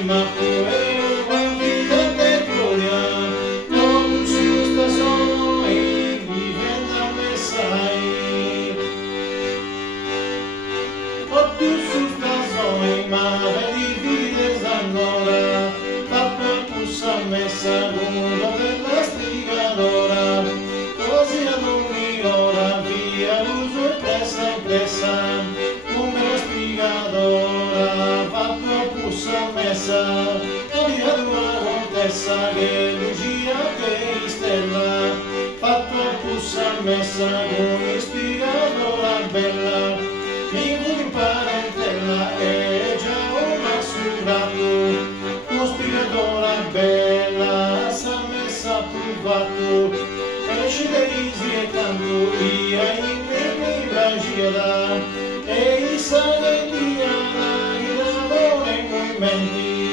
ma pure una vita de gloria, non giusta sono e diventa me sai. O più giusta sono ma vedi vides allora, tappa pussa messa l'uno della strigadora, così ad ogni ora via l'uso e pressa, come la strigadora, fatto pussa messa, via una contessa che lucia che stella, fatto pussa messa con ispiradora bella, mi fu in parentela e già un assurato, uno spigadora bella, s'ha messa provato, e ci deisi e tanto via in me bragiera, e i sangue di Anna, il lavoro e i movimenti,